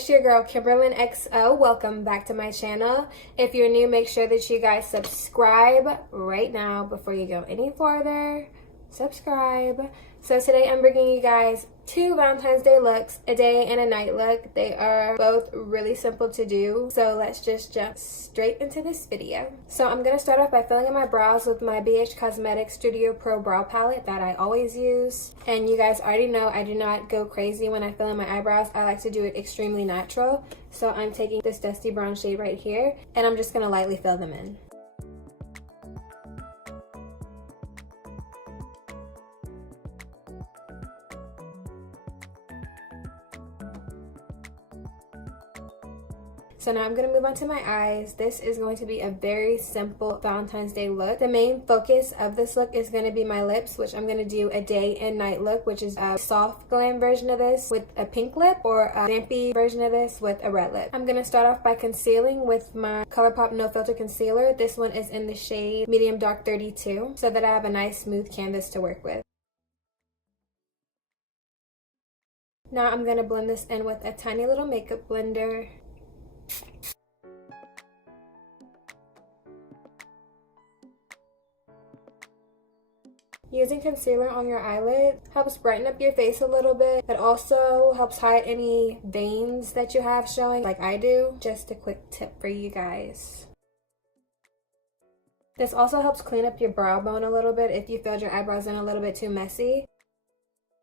it's your girl Kimberlyn XO. Welcome back to my channel. If you're new, make sure that you guys subscribe right now before you go any further. Subscribe. So today I'm bringing you guys two Valentine's Day looks, a day and a night look. They are both really simple to do, so let's just jump straight into this video. So I'm going to start off by filling in my brows with my BH Cosmetics Studio Pro Brow Palette that I always use. And you guys already know I do not go crazy when I fill in my eyebrows. I like to do it extremely natural. So I'm taking this dusty brown shade right here, and I'm just going to lightly fill them in. So now I'm going to move on to my eyes. This is going to be a very simple Valentine's Day look. The main focus of this look is going to be my lips, which I'm going to do a day and night look, which is a soft glam version of this with a pink lip, or a dampy version of this with a red lip. I'm going to start off by concealing with my ColourPop No Filter Concealer. This one is in the shade Medium Dark 32, so that I have a nice smooth canvas to work with. Now I'm going to blend this in with a tiny little makeup blender. Using concealer on your eyelid helps brighten up your face a little bit. It also helps hide any veins that you have showing like I do. Just a quick tip for you guys. This also helps clean up your brow bone a little bit if you filled your eyebrows in a little bit too messy.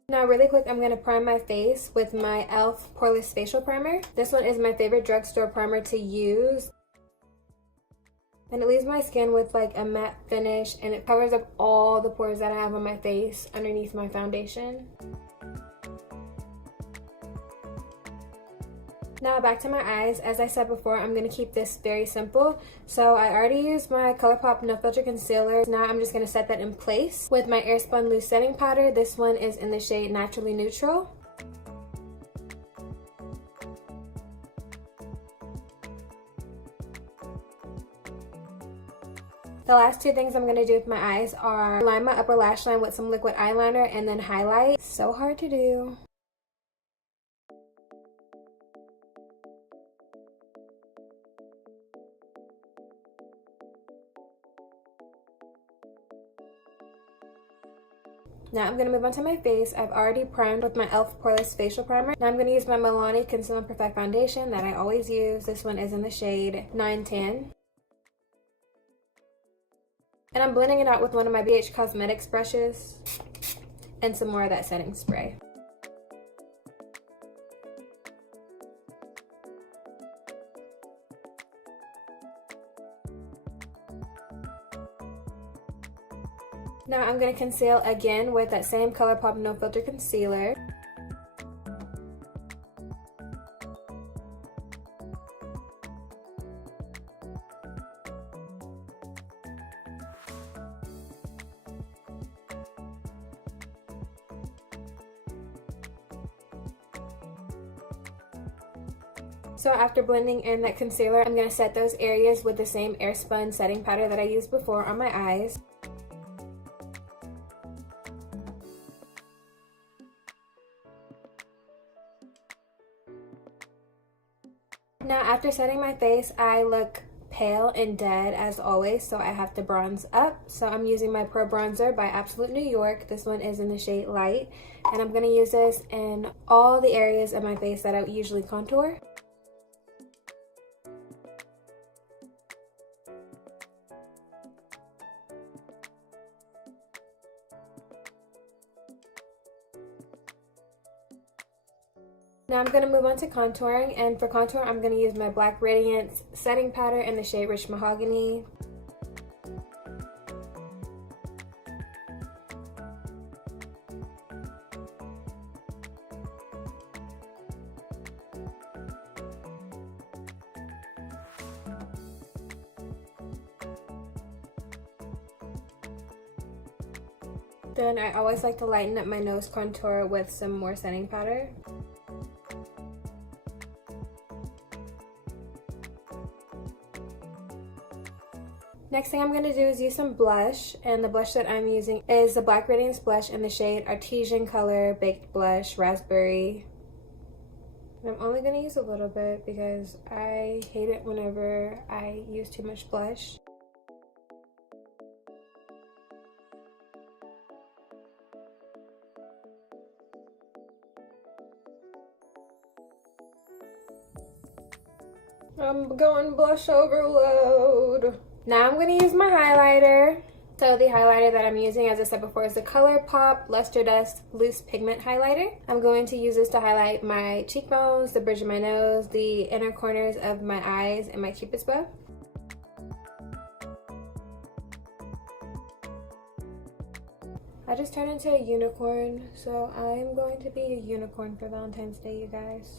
Now really quick, I'm going to prime my face with my e.l.f. Poreless Facial Primer. This one is my favorite drugstore primer to use. And it leaves my skin with like a matte finish, and it covers up all the pores that I have on my face underneath my foundation. Now back to my eyes. As I said before, I'm going to keep this very simple. So I already used my ColourPop No Filter Concealer. Now I'm just going to set that in place with my Airspun Loose Setting Powder. This one is in the shade Naturally Neutral. The last two things I'm going to do with my eyes are line my upper lash line with some liquid eyeliner and then highlight. So hard to do. Now I'm going to move on to my face. I've already primed with my e.l.f. Poreless Facial Primer. Now I'm going to use my Milani Conceal and Perfect Foundation that I always use. This one is in the shade 910. And I'm blending it out with one of my BH Cosmetics brushes and some more of that setting spray. Now I'm going to conceal again with that same ColourPop No Filter Concealer. So after blending in that concealer, I'm going to set those areas with the same Airspun setting powder that I used before on my eyes. Now after setting my face, I look pale and dead as always, so I have to bronze up. So I'm using my Pro Bronzer by Absolute New York. This one is in the shade Light, and I'm going to use this in all the areas of my face that I usually contour. Now I'm going to move on to contouring, and for contour I'm going to use my Black Radiance setting powder in the shade Rich Mahogany. Then I always like to lighten up my nose contour with some more setting powder. Next thing I'm going to do is use some blush, and the blush that I'm using is the Black Radiance blush in the shade Artesian Color Baked Blush Raspberry. I'm only going to use a little bit because I hate it whenever I use too much blush. I'm going blush overload. Now I'm going to use my highlighter. So the highlighter that I'm using, as I said before, is the ColourPop Luster Dust Loose Pigment Highlighter. I'm going to use this to highlight my cheekbones, the bridge of my nose, the inner corners of my eyes, and my cupid's bow. I just turned into a unicorn, so I'm going to be a unicorn for Valentine's Day, you guys.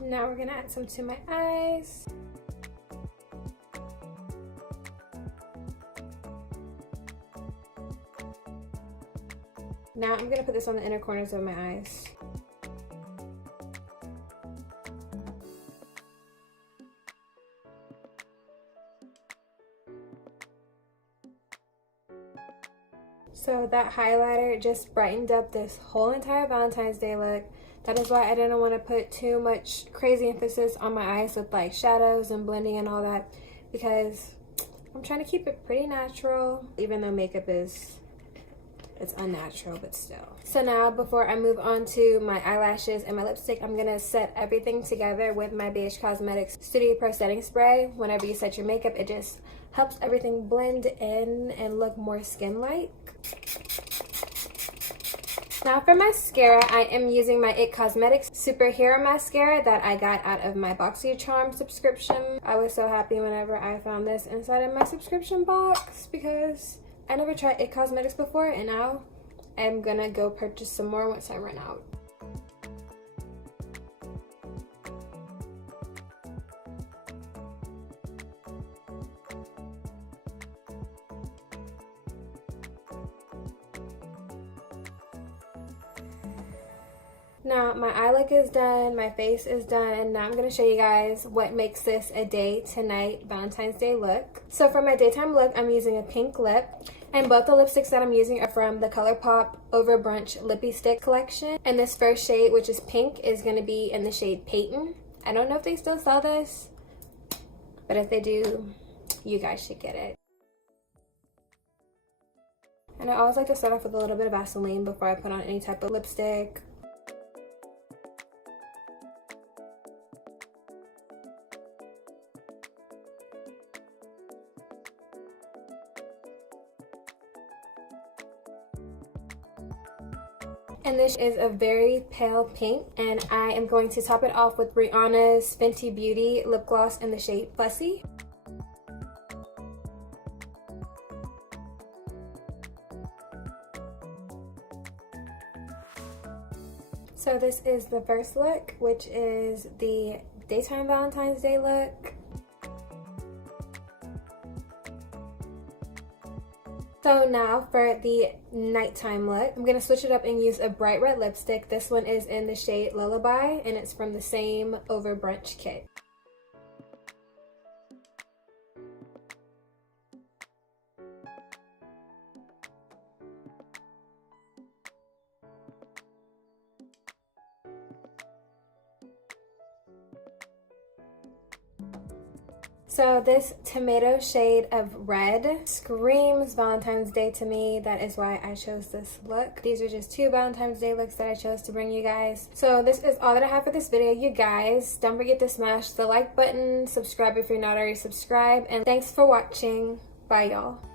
Now we're gonna add some to my eyes. Now I'm gonna put this on the inner corners of my eyes. So that highlighter just brightened up this whole entire Valentine's Day look. That is why I didn't want to put too much crazy emphasis on my eyes with like shadows and blending and all that, because I'm trying to keep it pretty natural, even though makeup it's unnatural, but still. So now before I move on to my eyelashes and my lipstick, I'm gonna set everything together with my BH Cosmetics Studio Pro Setting Spray. Whenever you set your makeup, it just helps everything blend in and look more skin-like. Now for mascara, I am using my IT Cosmetics Superhero Mascara that I got out of my BoxyCharm subscription. I was so happy whenever I found this inside of my subscription box because I never tried IT Cosmetics before, and now I'm gonna go purchase some more once I run out. Now my eye look is done, my face is done. Now I'm going to show you guys what makes this a day to night Valentine's Day look. So for my daytime look, I'm using a pink lip, and both the lipsticks that I'm using are from the ColourPop Over Brunch Lippy Stick collection. And this first shade, which is pink, is going to be in the shade Peyton. I don't know if they still sell this, but if they do, you guys should get it. And I always like to start off with a little bit of Vaseline before I put on any type of lipstick. And this is a very pale pink, and I am going to top it off with Rihanna's Fenty Beauty lip gloss in the shade Fussy. So this is the first look, which is the daytime Valentine's Day look. So now for the nighttime look, I'm going to switch it up and use a bright red lipstick. This one is in the shade Lullaby, and it's from the same Over Brunch kit. So this tomato shade of red screams Valentine's Day to me. That is why I chose this look. These are just two Valentine's Day looks that I chose to bring you guys. So this is all that I have for this video, you guys. Don't forget to smash the like button, subscribe if you're not already subscribed, and thanks for watching. Bye, y'all.